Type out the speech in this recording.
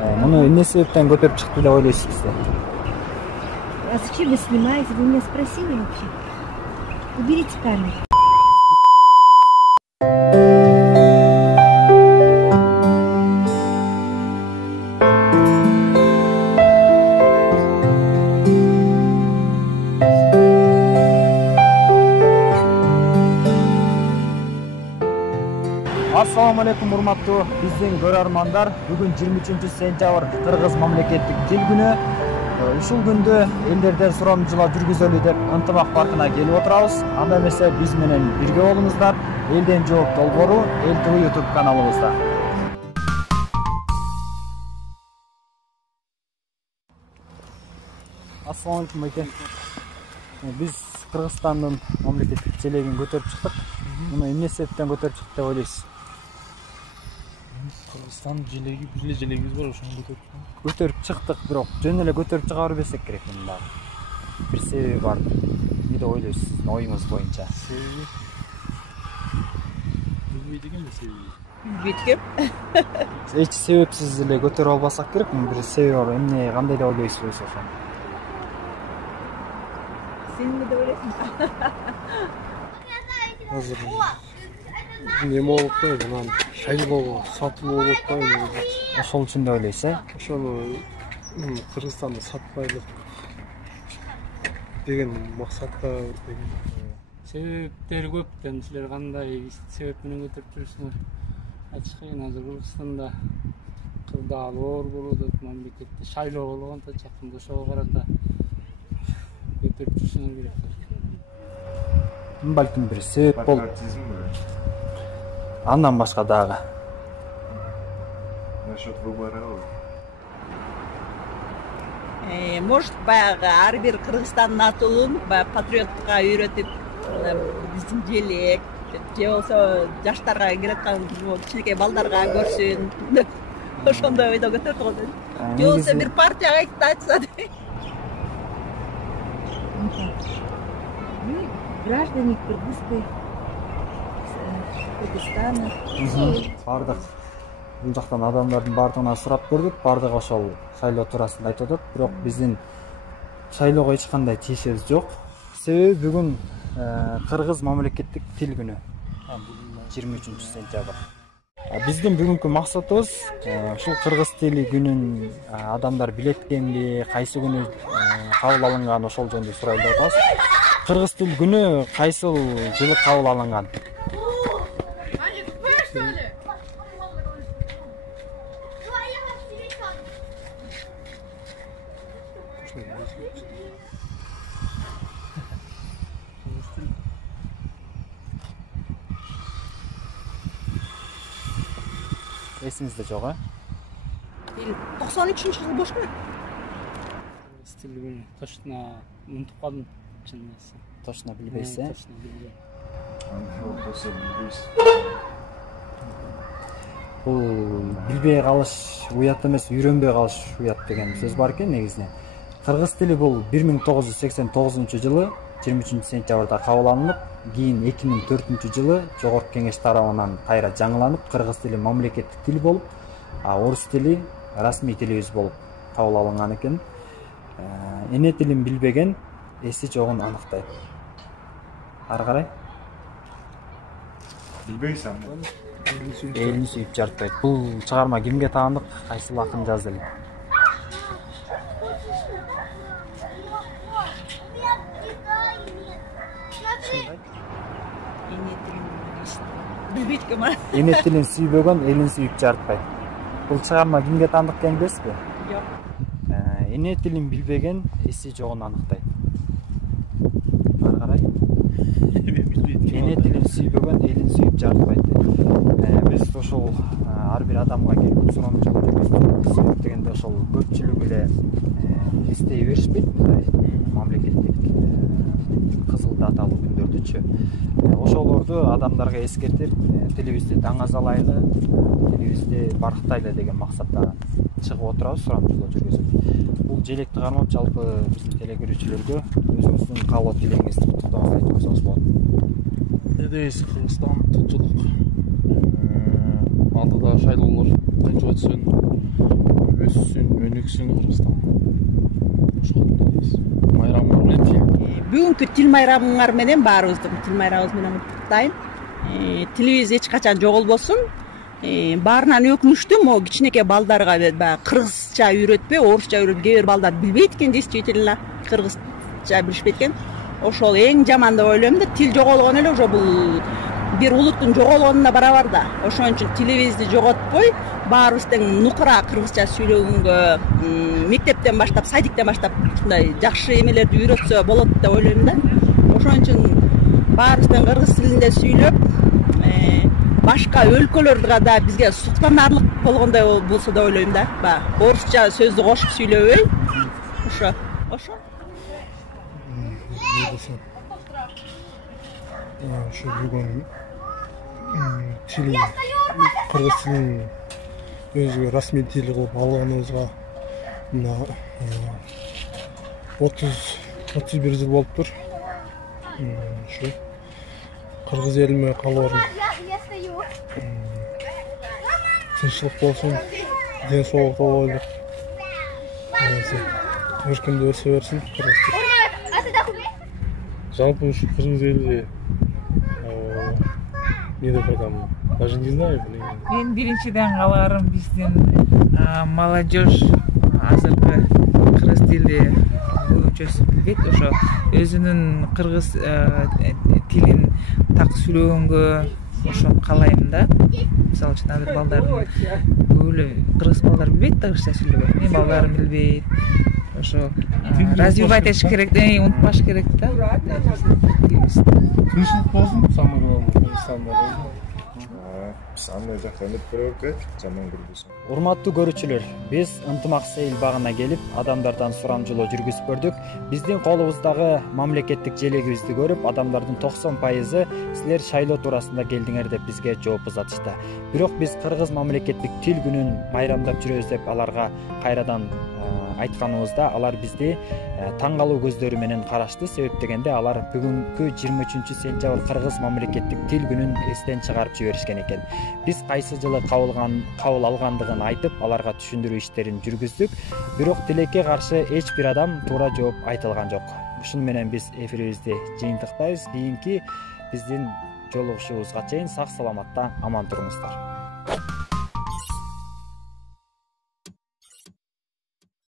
Муну эмне себептен көтөрүп чыкты деп ойлойсуз сиз? А зачем вы снимаете? Вы меня спросили вообще? Уберите камеру. Assalamu alaikum урматтуу биздин көрөрмандар. Бүгүн 23-сентябрь Кыргыз мамлекеттик тил күнү. Ушул күндө элдерден сурамжылоо жүргүзөлү деп ынтымак паркына келип отурабыз. Анда эмесе биз менен бирге болуңуздар. Элден жооп долбоору Эл ТВ YouTube каналыбызда. Assalamu alaikum байке. Биз Кыргызстандын мамлекеттик желегин көтөрүп чыктык. Муну эмне себептен көтөрүп чыкты деп ойлойсуз? Кыргызстан желеги, бир эле желегибиз бар, ошону көтөрүп чыктык, бирок жөн эле көтөрүп чыга бербесек керек мында. Бир себеби бар. Эмне деп ойлойсуз сиздин оюңуз боюнча? Себеби? Билбейт экенби себеби? Билбейт экенмин. Эч себепсиз эле көтөрүп албасак керек, бир себеби бар. Эмне, кандай деп ойлойсуз ошону? Сен эмне деп ойлойсуң? Азыр неме болуп коет, анан шайлоо сатылуу болуп коет. Ошол үчүн деп ойлойсуз, э? Ошону Кыргызстанды сатпайлык деген максатта деген. Себептери көп, силер кандай себеп менен көтөрүп жүрсүңөр? Ачык кыйын, азыр Кыргызстанда кырдаалоо болуп атат, мамлекетте шайлоо болгон да жакында, ошого карата көтөрүп жүрсүңөр керек. Балким бир себеп болуп. Андан башка дагы. Насчет выбора. Может, баягы ар бир Кыргызстандын атуулун патриоттукка үйрөтүп, биздин желек, же болсо жаштарга келаткан кичинекей балдарга көрсүн деп ошондой ойдо көтөрдү го. Же болсо бир партияга айтса деп. Граждане Кыргызстана. Бардык бул жактан адамдардын бардыгынан сурап көрдүк, бардыгы ошол шайлоо туурасында айтып атат, бирок биздин шайлоого эч кандай тиешебиз жок. Себеби бүгүн Кыргыз мамлекеттик тил күнү. 23-сентябрь. Биздин бүгүнкү максатыбыз ушул кыргыз тили күнүн адамдар билет экенби, кайсы күнү кабыл алынган, ошол жөнүндө сурайлы деп атабыз. Кыргыз тил күнү кайсыл жылы кабыл алынган? Эсиңизде жок, э? 93-жылы болуш керек. Стиль күнү точно унутуп калдым, чын эмес. Точно билбейсиз, э? Точно билбейм. Бул билбей калыш уят эмес, үйрөнбөй калыш уят деген сөз бар экен негизинен. Кыргыз тили бул 1989-жылы 23-сентябрда кабыл алынып, кийин 2004-жылы Жогорку Кеңеш тарабынан кайра жаңыланып, кыргыз тили мамлекеттик тил болуп, орус тили расмий тилибиз болуп кабыл алынган экен. Эне тилин билбеген эси жогун аныктайт. Ары карай? Билбейсиң. Элин сүйүп жаратпайт. Бул чыгарма кимге таандык? Кайсыл акын жазды эле? Билбейт экенмин. Эне тилин сүйбөгөн элин сүйүп жаратпайт. Бул чыгарма кимге таандык экенин билесизби? Жок. Эне тилин билбеген эси жогун аныктайт. Ары карай? Эне тилин сүйбөгөн элин сүйүп жаратпайт. Биз ошол ар бир адамга келип сурамжылоо жүргүзүп дегенде ошол көпчүлүк эле эстей беришпейт мамлекеттик кызыл даталуу күндөрдүчү. Ошолорду адамдарга эскертип, тилибизди даңазалайлы, тилибизди барктайлы деген максатта чыгып отурабыз, сурамжылоо жүргүзүп. Бул желекти кармап жалпы биздин телекөрүүчүлөргө өзүңүздүн каалоо тилегиңизди куттуктооңузду айтып койсоңуз болот. Эдейс Кыргызстан тынчылык. Алдыда шайлоолор тынч өтсүн. өнөксүн Кыргызстан. Ошол майрамдар менен тил. Бүгүнкү тил майрамыңар менен баарыбызды тил майрамыбыз менен куттуктайм. Тилибиз эч качан жоголбосун. Баарынан өкүнүчтүү могу кичинекей балдарга баягы кыргызча үйрөтпөй, орусча үйрөтүп кээ бир балдар билбейт экен, действительно кыргызча билишпейт экен. Ошол эң жаман деп ойлойм да, тил жоголгон эле уже бул бир улуттун жоголгонуна барабар да. Ошон үчүн тилибизди жоготпой, баарыбыз тең нукура кыргызча сүйлөгөнгө мектептен баштап, садиктен баштап ушундай жакшы эмелерди үйрөтсө болот деп ойлойм да. Ошон үчүн баарыбыз тең кыргыз тилинде сүйлөп, башка өлкөлөргө да бизге суктанарлык болгондой болсо деп ойлойм да. Баягы орусча сөздү кошуп сүйлөбөй. Ошо. Ошо бүгүн тил кыргыз тилин өзүгө расмий тил кылып алганыбызга мына 31 жыл болуптур. Ушу кыргыз элиме кааларым тынччылык болсун, ден соолук болойлук. Эркиндеп өсө берсин кыргыз тил. Жалпы ушу кыргыз эли не деп айтам, даже не знаю. Мен биринчиден кааларым биздин молодежь азыркы кыргыз тили көбүнчөсү билбейт. Ошо өзүнүн кыргыз тилин так сүйлөгөнгө ошону каалайм да. Мисалы үчүн азыр балдардын көбү кыргыз балдар билбейт да кыргызча сүйлөгөн. Мен балдарым билбейт. Ошо развивать этиш керек, унутпаш керек да. Кыргызчылык болсун, самый главный Кыргызстанда. Андай жакта эмет көрөбүк, жаман көрбөсүң. Урматтуу көрүүчүлөр, биз ынтымак сейил багына келип, адамдардан сурамжылоо жүргүзүп көрдүк. Биздин колубуздагы мамлекеттик желегибизди көрүп, адамдардын 90% силер шайлоо туурасында келдиңер деп бизге жооп узатышты. Бирок биз кыргыз мамлекеттик тил күнүн майрамдап жүрөбүз деп аларга кайрадан айтканыбызда, алар бизди таң калуу көздөрү менен карашты. Себеп дегенде алар бүгүнкү 23-сентябрь кыргыз мамлекеттик тил күнүн эстен чыгарып жиберишкен экен. Биз кайсы жылы кабыл алгандыгын айтып, аларга түшүндүрүү иштерин жүргүздүк. Бирок тилекке каршы эч бир адам туура жооп айтылган жок. Ушуну менен биз эфирибизди жыйынтыктайбыз. Кийинки биздин жолугушуубузга чейин сак саламатта аман туруңуздар.